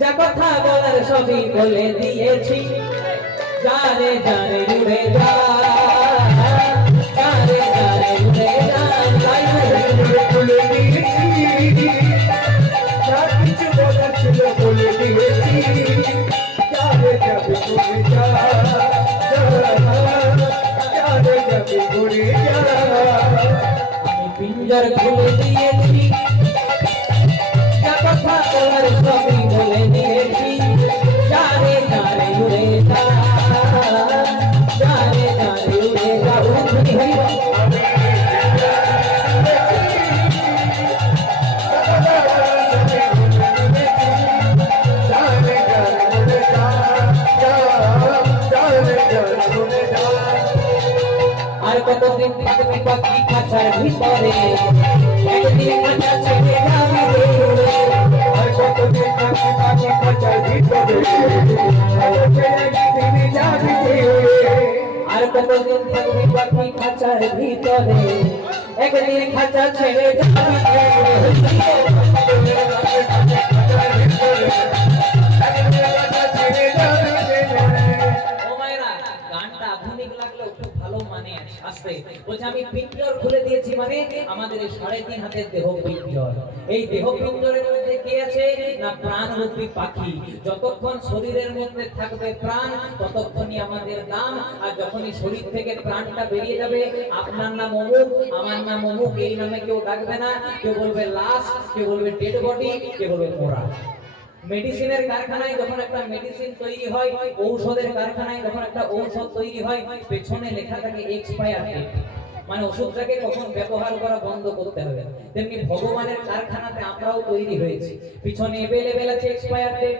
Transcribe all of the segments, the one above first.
যা কথা বলার সবই বলে দিয়েছি। জানে জানে উড়ে যা জানে জানে উড়ে যা বলে দিয়েছি। যা কিছু বলার ছিল বলে দিয়েছি। যাবে যাবে ঘুরে যা যাবে যাবে ঘুরে যা। আমি পিঞ্জর খুলে দিয়েছি। যা কথা বলার সবই আর কতদিন থাকবে পাখি খাঁচার ভিতরে? একদিন খাঁচা ছেড়ে যাবি। আর কতদিন থাকি থাকি খাঁচার ভিতরে? আর কতদিন থাকবে পাখি খাঁচার ভিতরে? একদিন খাঁচা ছেড়ে যাবি আমি পিঞ্জর খুলে দিয়েছি মানে আমাদের সাড়ে তিন হাতের দেহ পিঞ্জর এই দেহ পিঞ্জরের মধ্যে কি আছে? না প্রাণ রূপী পাখি। যতক্ষণ শরীরের মধ্যে থাকবে প্রাণ, ততক্ষণই আমাদের দাম। আর যখনই শরীর থেকে প্রাণটা বেরিয়ে যাবে, আপনার নাম অমুক, আমার নাম অমুক, এই নামে কেউ ডাকবে না। কেউ বলবে লাশ, কেউ বলবে ডেড বডি কেউ বলবে মোরা। মেডিসিনের কারখানায় যখন একটা মেডিসিন তৈরি হয়, ঔষধের কারখানায় যখন একটা ঔষধ তৈরি হয়, পেছনে লেখা থাকে এক্সপায়ার ডেট মানে ওষুধটাকে কখন ব্যবহার করা বন্ধ করতে হবে। তেমনি ভগবানের কারখানাতে আমরাও তৈরি হয়েছি। পিছনে এভেলেবেল আছে এক্সপায়ার ডেট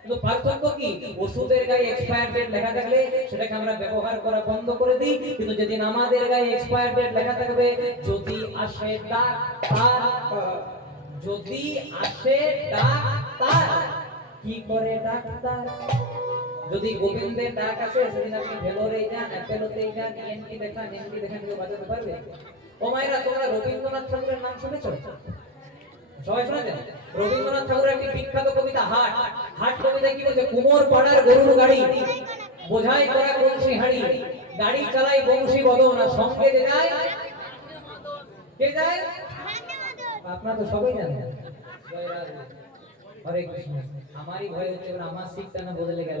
কিন্তু পার্থক্য কি? ওষুধের গায়ে এক্সপায়ার ডেট লেখা থাকলে সেটাকে আমরা ব্যবহার করা বন্ধ করে দিই। কিন্তু যেদিন আমাদের গায়ে এক্সপায়ার ডেট লেখা থাকবে, যদি আসে ডাক্তার যদি আসে ডাক্তার কি করে ডাক্তার? যদি গোবিন্দের ডাক আসে, সেদিন আপনি ভেলোরে যান অ্যাপেলোতে যান ইএনটি দেখান এনটি দেখান কেউ বাজাতে পারবে? ও মায়েরা, তোমরা রবীন্দ্রনাথ ঠাকুরের নাম শুনেছো? সবাই রবীন্দ্রনাথ ঠাকুরের একটি বিখ্যাত কবিতা, হাট। হাট কবিতা কি বলছে? কুমোর পাড়ার গরুর গাড়ি, বোঝাই করা বংশী হাড়ি, গাড়ি চালাই বংশী বদন, আর সঙ্গে যে যায়? কে যায়? আপনারা তো সবাই জানেন। জয় রাধে। হরে কৃষ্ণ আমারই ভয় হচ্ছে এবার আমার সিটটা না বদলে গেল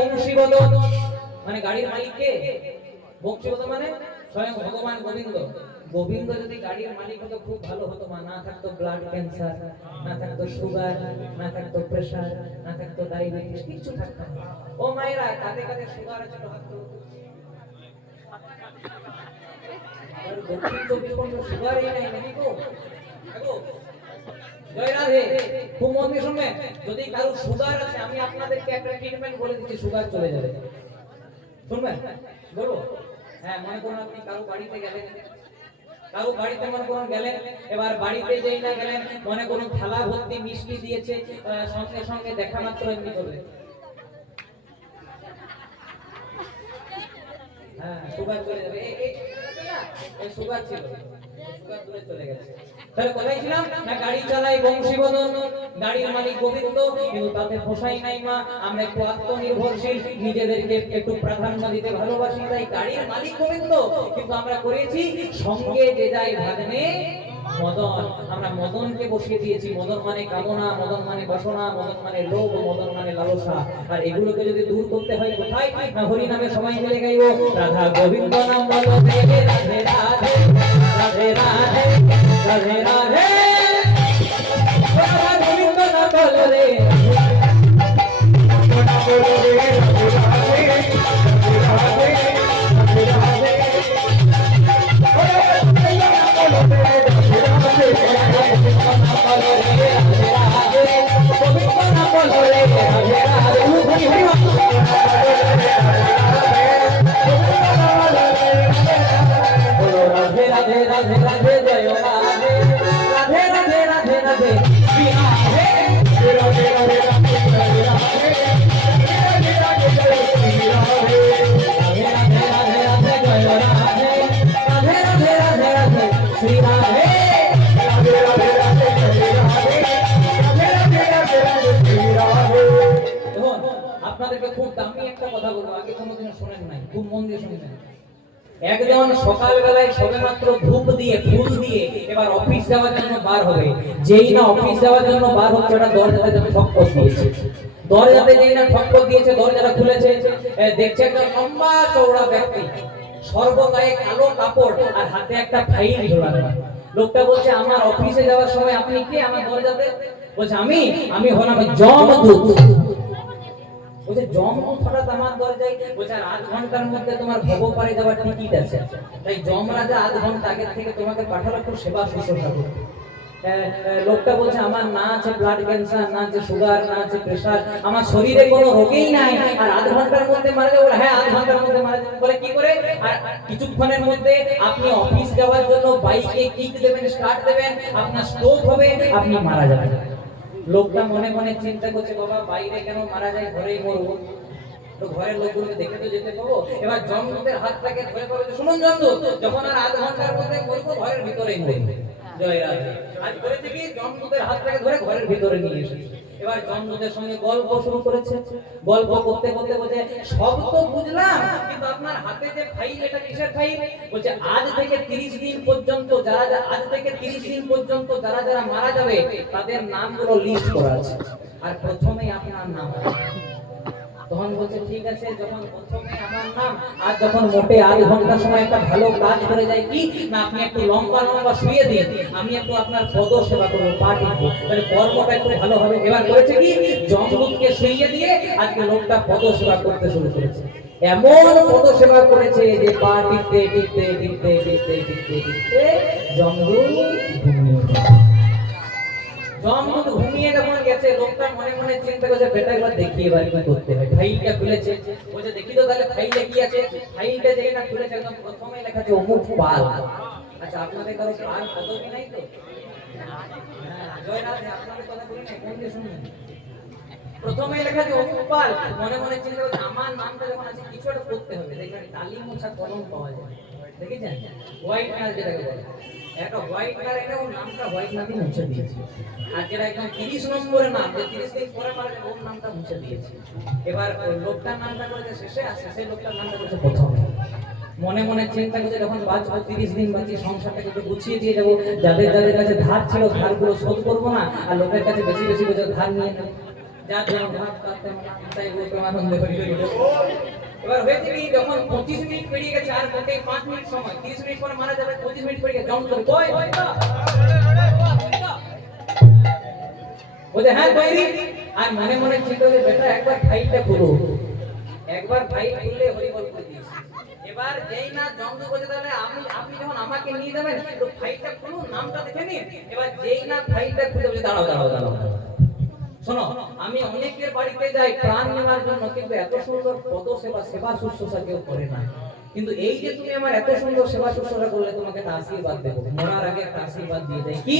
বংশীবদন মানে গাড়ির মালিক কে? বংশীবদন মানে স্বয়ং ভগবান গোবিন্দ। গোবিন্দ যদি গাড়ির মালিক হতো, খুব ভালো হতো মা। না থাকতো ব্লাড ক্যান্সার না থাকতো সুগার না থাকতো প্রেসার না থাকতো ডায়াবেটিস কিছু থাকতো ও মায়েরা, কাঁধে কাঁধে সুগার আছে তো হাত তুলো। আর দক্ষিণ চব্বিশ পরগনা সুগারই নাই নাকি গো? খুব মন শুনবেন যদি কারও সুগার আছে, আমি আপনাদেরকে একটা ট্রিটমেন্ট বলে দিচ্ছি, সুগার চলে যাবে। শুনবেন? বলব? হ্যাঁ মনে করুন আপনি কারও বাড়িতে গেলেন। কারও বাড়িতে মনে করুন গেলেন, এবার বাড়িতে যেই না গেলেন, মনে করুন থালা, ভর্তি, মিষ্টি দিয়েছে সঙ্গে সঙ্গে দেখা মাত্র এমনি করবে। হ্যাঁ সুগার চলে যাবে। এই সুগার ছিল। সুগার দূরে চলে গেছে। তাহলে কোথায় ছিলাম না, গাড়ি চালাই বংশীবদন, গাড়ির মালিক গোবিন্দ, কিন্তু তাতে পোষাই নাই মা। আমরা একটু আত্মনির্ভরশীল, নিজেদেরকে একটু প্রাধান্য দিতে ভালোবাসি, তাই গাড়ির মালিক গোবিন্দ। কিন্তু আমরা করেছি সঙ্গে যে যাই ভাগ্নে মদন। আমরা মদনকে বসিয়ে দিয়েছি। মদন মানে কামনা, মদন মানে বাসনা, মদন মানে লোভ, মদন মানে লালসা। আর এগুলোকে যদি দূর করতে হয়, কোথায়? না, হরি নামে সবাই মিলে গাইবো। রাধা গোবিন্দ নাম বলো রাধে রাধে রাধে রাধে। রাধে রাধে বল রে রাধে রাধে রাধে জয় আপনাদেরকে খুব দামি একটা কথা বলব, আগে কোনোদিনও শোনেন নাই, খুব মন দিয়ে একজন সকালবেলায় সবেমাত্র ধূপ দিয়ে, ফুল দিয়ে এবার অফিস যাওয়ার জন্য বার হবে। যেই না অফিস যাওয়ার জন্য বার হচ্ছে ওটা দরজাতে ঠক্কর দিয়েছে। দরজাতে যেই না ঠক্কর দিয়েছে, দরজাটা খুলেছে দেখছে একটা লম্বা চৌড়া ব্যক্তি, সর্বগায়ে কালো কাপড় আর হাতে একটা ফাইল লোকটা বলছে, আমার অফিসে যাওয়ার সময় আপনি কে? আমার দরজাতে? বলছে, আমি আমি হলাম জমদূত। বলছে হঠাৎ আমার দরজায়। বলছে, আর আধ ঘণ্টার মধ্যে তোমার ভবপারে যাওয়ার টিকিট আছে। তাই যমরাজা আধ ঘণ্টা আগে থেকে তোমাকে পাঠালো খুব সেবা শুশ্রূষা করতে। লোকটা বলছে, আমার না আছে ব্লাড ক্যান্সার না আছে সুগার না আছে প্রেশার আমার শরীরে কোনো রোগেই নাই। আর আধ ঘণ্টার মধ্যে মারা যাবে। হ্যাঁ আধ ঘণ্টার মধ্যে মারা যাবে। বলে, কি করে? আর কিছুক্ষণের মধ্যে আপনি অফিস যাওয়ার জন্য বাইকে কিক দেবেন স্টার্ট দেবেন। আপনার স্ট্রোক হবে, আপনি মারা যাবেন। লোকটা মনে মনে চিন্তা করছে, বাবা, বাইরে কেন মারা যায়? ঘরেই মরবো। তো ঘরের লোকগুলোকে দেখে তো যেতে পাবো। এবার জমদূতের হাতটাকে ধরে পাবে শুনুন জমদূত যখন আর আধ ঘণ্টার মধ্যে মরবো, ঘরের ভিতরেই মরবো। জয় রাধে। আজ করেছে কি জমদূতের হাতটাকে ধরে ঘরের ভিতরে নিয়ে এসেছে। এবার জন্মদের সঙ্গে গল্প শুরু করেছে। গল্প করতে করতে বলছে, সব তো বুঝলাম, কিন্তু আপনার হাতে যে ফাইল এটা কিসের ফাইল বলছে, আজ থেকে 30 দিন পর্যন্ত যারা আজ থেকে 30 দিন পর্যন্ত যারা যারা মারা যাবে, তাদের নামগুলো লিস্ট করা আছে। আর প্রথমেই আপনার নাম আছে। তখন বলছে, ঠিক আছে, যখন প্রথমে আমার নাম আর যখন মোটে আধ ঘণ্টা সময় একটা ভালো কাজ করে যায় কি? না, আপনি একটু লম্বা লম্বা শুয়ে দিন। আমি একটু আপনার পদ সেবা করব, পা টিপবো। তাহলে কর্মটা একটু ভালো হবে। এবার করেছে কি? জমদূতকে শুইয়ে দিয়ে আজকে লোকটা পদ সেবা করতে শুরু করেছে। এমন পদ সেবা করেছে যে পা টিপতে টিপতে টিপতে টিপতে টিপতে টিপতে জমদূত ঘুমিয়ে ঘুমিয়ে যখন গেছে লোকটা মনে মনে চিন্তা করছে বেটা একবার দেখি এবার কি করতে হয়। ফাইলটা খুলেছে। বলছে দেখি তো তাহলে ফাইলে কি আছে? ফাইলটা যেই না খুলেছে একদম প্রথমে লেখা আছে অমুক পাল আচ্ছা আপনাদের কারও পাল পদবি নাই তো? হ্যাঁ, প্রথমে লেখা আছে অমুক পাল মনে মনে চিন্তা করছে আমার নামটা যখন আছে কিছু একটা করতে হবে। দেখবেন কালি মোছা কলম পাওয়া যায়। দেখেছেন? হোয়াইট কালার যেটাকে বলে। একটা হোয়াইট কালার এনে ওর নামটা হোয়াইট নামই মুছে দিয়েছে। আর যেটা একদম তিরিশ নম্বরের নাম যে তিরিশ দিন পরে মারা যাবে ওর নামটা মুছে দিয়েছে। এবার ওই লোকটার নামটা করেছে শেষে আর শেষে লোকটার নামটা করেছে প্রথমে। মনে মনে চিন্তা করছে যখন বাঁচবো তিরিশ দিন বাঁচি সংসারটাকে একটু গুছিয়ে দিয়ে যাব। যাদের যাদের কাছে ধার ছিল ধারগুলো শোধ করব না আর লোকের কাছে বেশি বেশি করে ধার নিয়ে নেব। যার জন্য ধার কাটতে হবে না, তাই তো আনন্দে হরি। এবার হয়েছে কি যখন পঁচিশ মিনিট পেরিয়ে গেছে আর মোটেই পাঁচ মিনিট সময় তিরিশ মিনিট পরে মারা যাবে পঁচিশ মিনিট পেরিয়ে জম করে বলছে হ্যাঁ তৈরি আর মনে মনে চিন্তা করছে বেটা একবার ফাইলটা খুলো একবার ফাইল খুললে হরি বল করে এবার যেই না জমদু বলছে তাহলে আমি আপনি যখন আমাকে নিয়ে যাবেন ফাইলটা খুলুন নামটা দেখে নিন এবার যেই না ফাইলটা খুলে দাঁড়াও দাঁড়াও দাঁড়াও দাঁড়াও। শোনো, আমি অনেকের বাড়িতে যাই, প্রাণ নেওয়ার জন্য, কিন্তু এত সুন্দর পদ সেবা সেবা শুশ্রূষা কেউ করে না। কিন্তু এই যে তুমি আমার এত সুন্দর সেবা শুশ্রূষা করলে, তোমাকে একটা আশীর্বাদ দেবো। মরার আগে একটা আশীর্বাদ দিয়ে দেয় কি?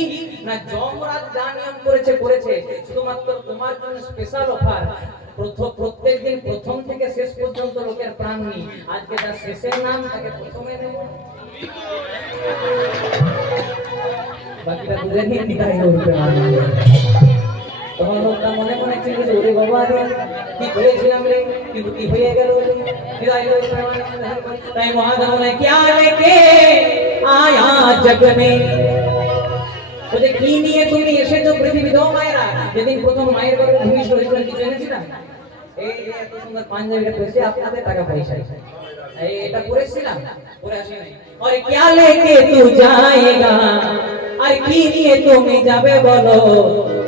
না, যমরাজ যা নিয়ম করেছে করেছে। শুধুমাত্র তোমার জন্য স্পেশাল অফার প্রত্যেক দিন প্রথম থেকে শেষ পর্যন্ত লোকের প্রাণ নিই। আজকে তার শেষের নাম তাকে প্রথমে নেব। বাকিটা বুঝে নিয়ে নিকাই উঠবে তখন লোকটা মনে মনে চিন্তা করছে, ওরে বাবা রে কি করেছিলাম রে কিন্তু কি হয়ে গেল রে হৃদয় হৃদয় প্রেমানন্দ হরে হরে। তাই মহাদেব ने क्या लेके आया जग में বলছে কি নিয়ে তুমি এসেছো পৃথিবী দাও মায়েরা যেদিন প্রথম মায়ের গর্ভে ভূমিষ্ঠ হয়েছিলেন কিছু এনেছিলাম এই যে এত সুন্দর পাঞ্জাবিটা পরেছি আপনাদের টাকা পয়সা এই এটা পরেছিলাম পরে আসি নাই और क्या लेके तू जाएगा আর কি নিয়ে তুমি যাবে বলো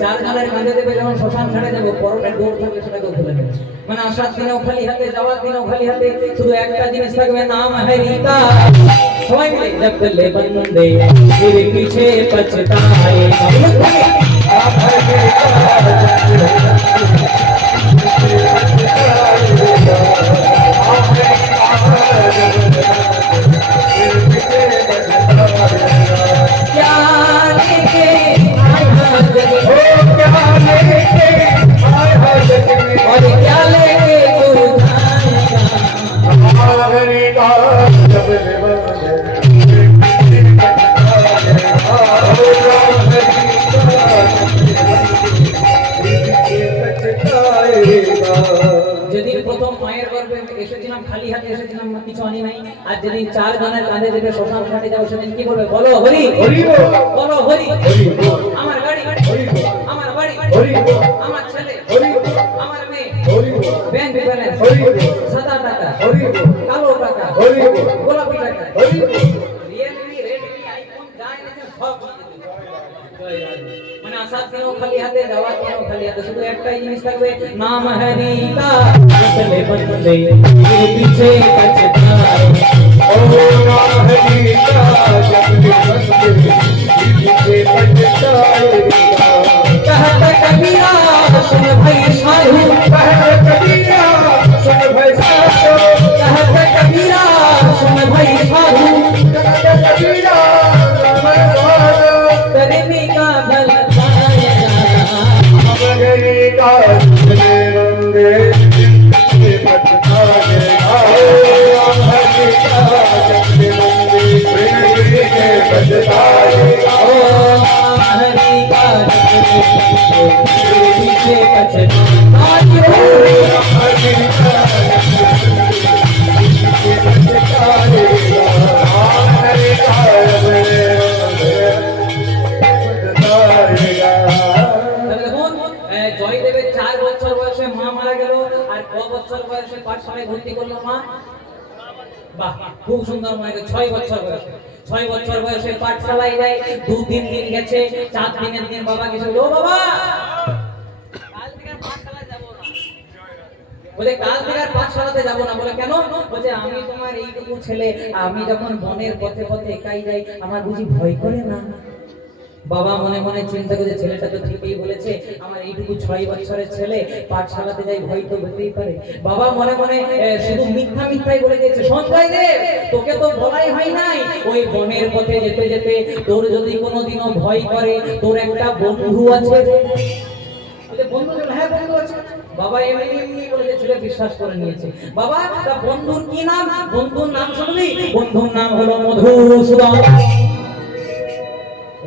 চার গালের কাঁধে দেবে যখন শ্মশান ছেড়ে যাব পরনে দৌড় থাকলে সেটাকে ভুলে যাবে মানে আসার দিনেও খালি হাতে যাওয়ার দিনেও খালি হাতে শুধু একটা জিনিস থাকবে নাম হ্যাঁ সবাই মিলে জব করলে বন্দে ফির পিছে পছতায়ে যেদিন চার জনের কাঁধে দেবে শ্মশান ঘাটে যাব সেদিন কি করবে বলো হরি হরি বলো হরি হরি আমার গাড়ি হরি আমার বাড়ি হরি আমার ছেলে হরি আমার মেয়ে হরি ব্যাংক ব্যালেন্স হরি সাদা টাকা হরি কালো টাকা হরি গোলাপি টাকা হরি রিয়েলমি রেডমি আইফোন যা এনেছেন সব। মানে আসার দিনও খালি হাতে যাওয়ার দিনও খালি হাতে শুধু একটাই জিনিস থাকবে নাম হরি কা বদলে বদলে Oh, বয়সে মা মারা গেল, আর ক বছর বয়সে পাঠশালায় ভর্তি করল মা? বাহ, খুব সুন্দর ছয় বছর বয়সে। ছয় বছর বয়সে পাঠশালায় যায় দু তিন দিন গেছে, চার দিনের দিন বাবা গেছে, ও বাবা বলে, কাল থেকে আর পাঠশালাতে যাব না। বলে, কেন? বলছে, আমি তোমার এইটুকু ছেলে, আমি যখন বনের পথে পথে একাই যাই, আমার বুঝি ভয় করে না? বাবা মনে মনে চিন্তা করে, ছেলেটা তো ঠিকই বলেছে, আমার এইটুকু ছয় বছরের ছেলে, পাঠশালাতে যাই ভয় তো হতেই পারে। বাবা মনে মনে শুধু মিথ্যা মিথ্যাই বলে দিয়েছে সঞ্জয় দেব তোকে তো বলাই হয় নাই, ওই বনের পথে যেতে যেতে তোর যদি কোনোদিনও ভয় করে, তোর একটা বন্ধু আছে। হ্যাঁ বাবা বন্ধুর কি নাম? বন্ধুর নাম শুনলি? বন্ধুর নাম হলো মধুসূদন।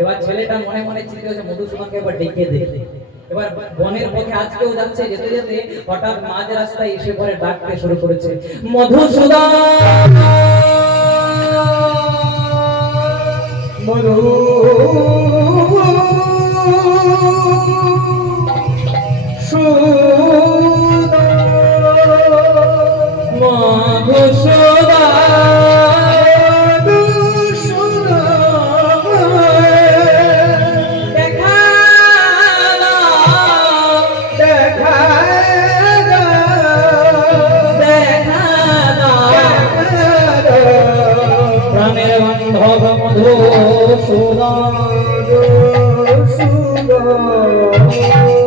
এবার ছেলেটা মনে মনে চিন্তা হচ্ছে মধুসূদনকে এবার ডেকে দে। এবার বনের পথে আজকেও যাচ্ছে, যেতে যেতে হঠাৎ মাঝ রাস্তায় এসে পরে ডাকতে শুরু করেছে, মধুসূদন! মধুসূদন!